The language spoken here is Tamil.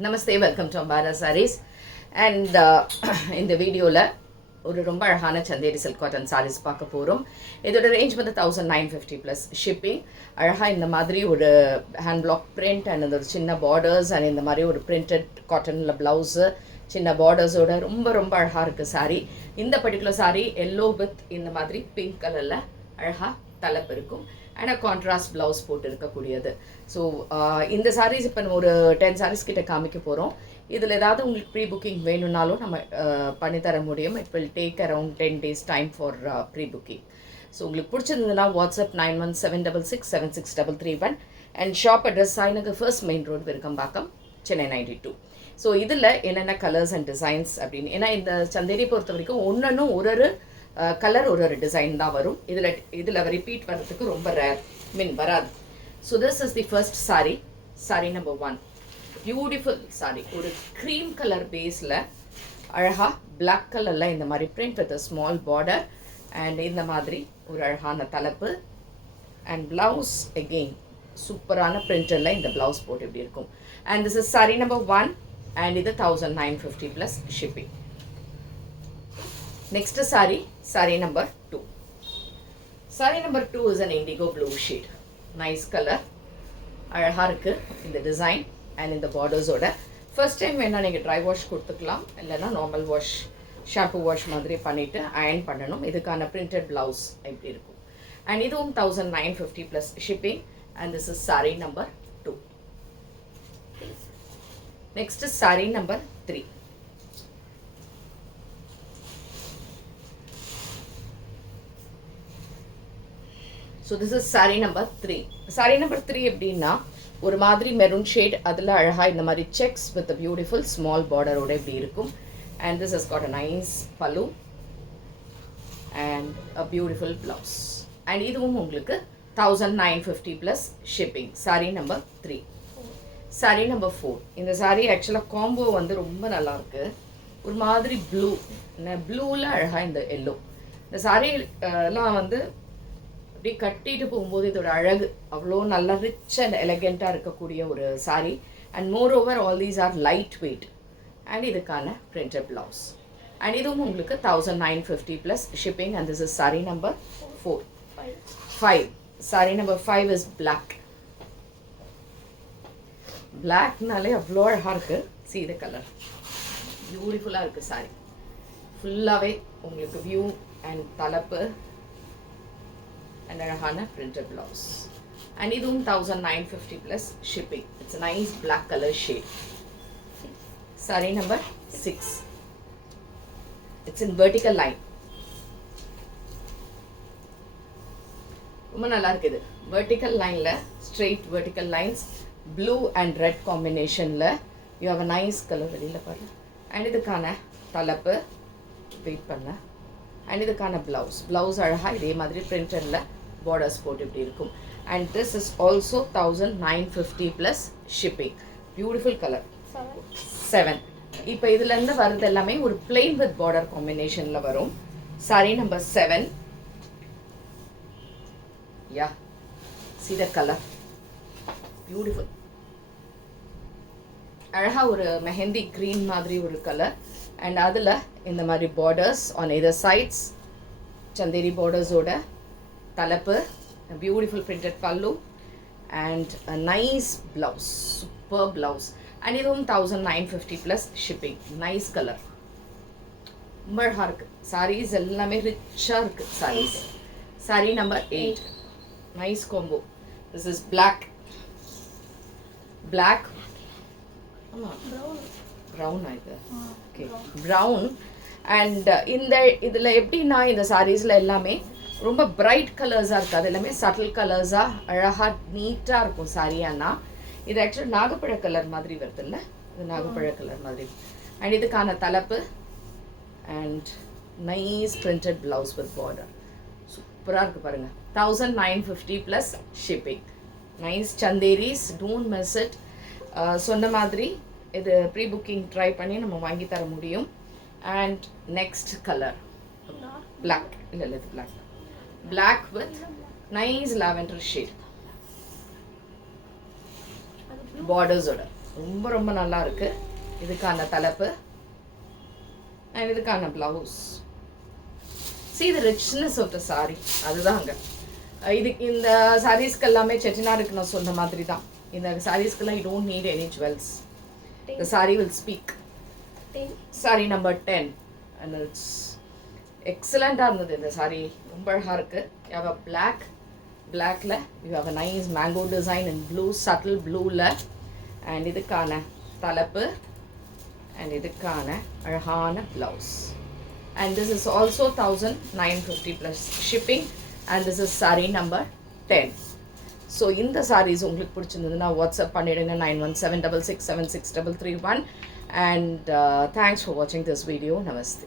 Namaste, welcome to Ambara Sarees. And இந்த வீடியோவில் ஒரு ரொம்ப அழகான சந்தேரி சில்க் காட்டன் சாரீஸ் பார்க்க போகிறோம். இதோட ரேஞ்ச் வந்து 1950 ப்ளஸ் ஷிப்பிங். அழகாக இந்த மாதிரி ஒரு ஹேண்ட் பிளாக் பிரிண்ட் அண்ட் இந்த ஒரு சின்ன பார்டர்ஸ் அண்ட் இந்த மாதிரி ஒரு பிரிண்டட் காட்டனில் ப்ளவுஸு சின்ன பார்டர்ஸோட ரொம்ப ரொம்ப அழகாக இருக்குது சாரீ. இந்த பர்டிகுலர் சாரீ எல்லோ வித் இந்த மாதிரி பிங்க் கலரில் அழகாக தலைப்பு இருக்கும் அண்ட் கான்ட்ராஸ்ட் ப்ளவுஸ் போட்டு இருக்கக்கூடியது. ஸோ இந்த சாரீஸ் இப்போ ஒரு 10 சாரீஸ் கிட்ட காமிக்க போகிறோம். இதில் ஏதாவது உங்களுக்கு ப்ரீ புக்கிங் வேணும்னாலும் நம்ம பண்ணித்தர முடியும். It will take around 10 days time for pre booking. So உங்களுக்கு பிடிச்சிருந்ததுன்னா WhatsApp 9176663331 and shop address Sainagar first main road Virugambakkam, Chennai 92. So இதில் என்னென்ன கலர்ஸ் அண்ட் டிசைன்ஸ் அப்படின்னு, ஏன்னா இந்த சந்தேரி பொறுத்த வரைக்கும் ஒன்றும் ஒரு கலர் ஒரு டிசைன் தான் வரும். இதில் ரிப்பீட் வர்றதுக்கு ரொம்ப ரேர் வராது. So this is the first sari, sari number 1. Beautiful sari, ஒரு க்ரீம் கலர் பேஸில் அழகாக பிளாக் கலரில் இந்த மாதிரி print with small border and இந்த மாதிரி ஒரு அழகான தலைப்பு அண்ட் ப்ளவுஸ் எகெயின் சூப்பரான பிரிண்டரில் இந்த ப்ளவுஸ் போட்டு இப்படி இருக்கும். And this is sari number 1 and இது 1950 plus shipping. Next saree number 2. Saree number 2 is an indigo blue shade. Nice color. அழகாக இருக்குது இந்த டிசைன் அண்ட் இந்த பார்டர்ஸோட. ஃபர்ஸ்ட் டைம் வேணால் நீங்கள் ட்ரை வாஷ் கொடுத்துக்கலாம், இல்லைனா நார்மல் வாஷ் ஷாம்பு வாஷ் மாதிரி பண்ணிவிட்டு அயர்ன் பண்ணணும். இதுக்கான பிரிண்டட் ப்ளவுஸ் எப்படி இருக்கும். அண்ட் இதுவும் 1950 plus shipping. And this is saree number 2. Next is saree number 3. So this is saree number 3. saree number 3 எப்படின்னா ஒரு மாதிரி மெரூன் ஷேட், அதில் அழகாக இந்த மாதிரி செக்ஸ் வித் பியூட்டிஃபுல் ஸ்மால் பார்டரோட இப்படி இருக்கும். And this is got a nice pallu and a beautiful blouse. And இதுவும் உங்களுக்கு 1950 plus shipping. saree number 3. saree number 4. இந்த saree ஆக்சுவலாக காம்போ வந்து ரொம்ப நல்லாயிருக்கு. ஒரு மாதிரி ப்ளூவில் அழகாக இந்த எல்லோ. இந்த சாரீலாம் வந்து அப்படி கட்டிட்டு போகும்போது இதோட அழகு அவ்வளோ நல்லா ரிச் அண்ட் எலகெண்ட்டாக இருக்கக்கூடிய ஒரு sari. And more over all these are light weight and இதுக்கான பிரிண்டட் ப்ளவுஸ். அண்ட் இதுவும் உங்களுக்கு 1950 plus shipping. And this is saree number 4. 5. saree number 5 is black. பிளாக்னாலே அவ்வளோ அழகாக இருக்குது. see the color, பியூட்டிஃபுல்லாக இருக்குது சாரீ. ஃபுல்லாகவே உங்களுக்கு வியூ அண்ட் தலைப்பு and அழகான printed blouse. and இதுவும் 1950 plus shipping. it's a nice black color shade. saree number 6. it's in vertical line. ரொம்ப நல்லா இருக்குது. vertical lineல straight vertical lines, blue and red combinationல you have a nice color. வெளியில் பாரு. and இதுக்கான தலைப்பு வெயிட் பண்ண அண்ட் இதுக்கான ப்ளவுஸ் அழகாக இதே மாதிரி பிரிண்டரில் பார்டர்ஸ் போட்டு இப்படி இருக்கும். And this is also 1950 plus shipping. Beautiful colour 7. இப்போ இதுலேருந்து வர்றது எல்லாமே ஒரு பிளெயின் வித் பார்டர் காம்பினேஷனில் வரும். saree number 7. Yeah see the color, beautiful. அழகாக ஒரு மெஹந்தி க்ரீன் மாதிரி ஒரு கலர் அண்ட் அதில் இந்த மாதிரி borders on either sides, Chanderi பார்டர்ஸோட தலைப்பு, beautiful printed pallu and a nice blouse, super blouse. And இதுவும் 1950 ப்ளஸ் ஷிப்பிங். நைஸ் கலர், ரொம்ப அழகாக இருக்குது. சாரீஸ் எல்லாமே ரிச்சாக இருக்குது sarees. saree number 8. Nice combo. This is black ஆமாம் ப்ரௌன் ஆயிடுது. Okay brown. அண்ட் இதில் எப்படின்னா இந்த சாரீஸில் எல்லாமே ரொம்ப பிரைட் கலர்ஸாக இருக்குது. அது எல்லாமே சட்டில் கலர்ஸாக அழகாக நீட்டாக இருக்கும் சாரியானா. இது ஆக்சுவலாக நாகப்பழ கலர் மாதிரி வருது இல்லை, இது நாகப்பழ கலர் மாதிரி. அண்ட் இதுக்கான தலைப்பு and nice printed blouse with border. சூப்பராக இருக்குது பாருங்கள். 1950 plus shipping. Nice Chanderis, don't miss it. சொன்ன மாதிரி இது ப்ரீ புக்கிங் ட்ரை பண்ணி நம்ம வாங்கி தர முடியும். And next colour black. இல்லை இது black with nice lavender shade பார்டர்ஸோட. ரொம்ப ரொம்ப நல்லா இருக்குது. இதுக்கான தலைப்பு அண்ட் இதுக்கான blouse. see the richness of the saree. அதுதாங்க இது இந்த சாரீஸ்க்கு எல்லாமே செட்டிநாடுக்கு நான் சொன்ன மாதிரி தான். இந்த சாரீஸ்க்கெல்லாம் you don't need any jewels. The saree will speak. saree number 10 and it's எக்ஸலண்ட்டாக இருந்தது இந்த saree. ரொம்ப அழகாக இருக்குது. you have a blackல you have a nice mango design in blue, subtle blueல and இதுக்கான தலைப்பு and இதுக்கான அழகான blouse. And this is also 1950 plus shipping and this is saree number 10. So இந்த sarees உங்களுக்கு பிடிச்சிருந்ததுன்னா வாட்ஸ்அப் பண்ணிடுங்க 9176676331 and thanks for watching this video. Namaste.